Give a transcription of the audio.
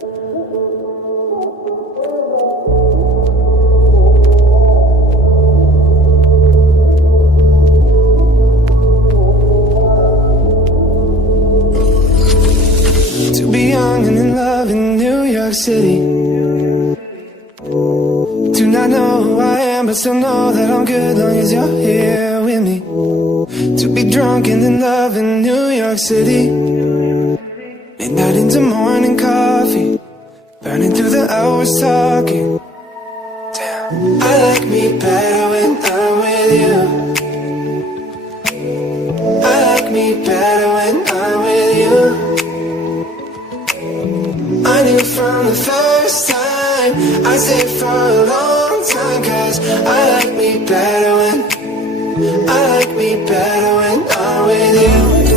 To be young and in love in New York City. Do not know who I am, but still know that I'm good long as you're here with me. To be drunk and in love in New York City. Midnight into morning coffee, burning through the hours talking. Damn. I like me better when I'm with you. I like me better when I'm with you. I knew from the first time, I stayed for a long time, 'cause I like me better when I'm with you.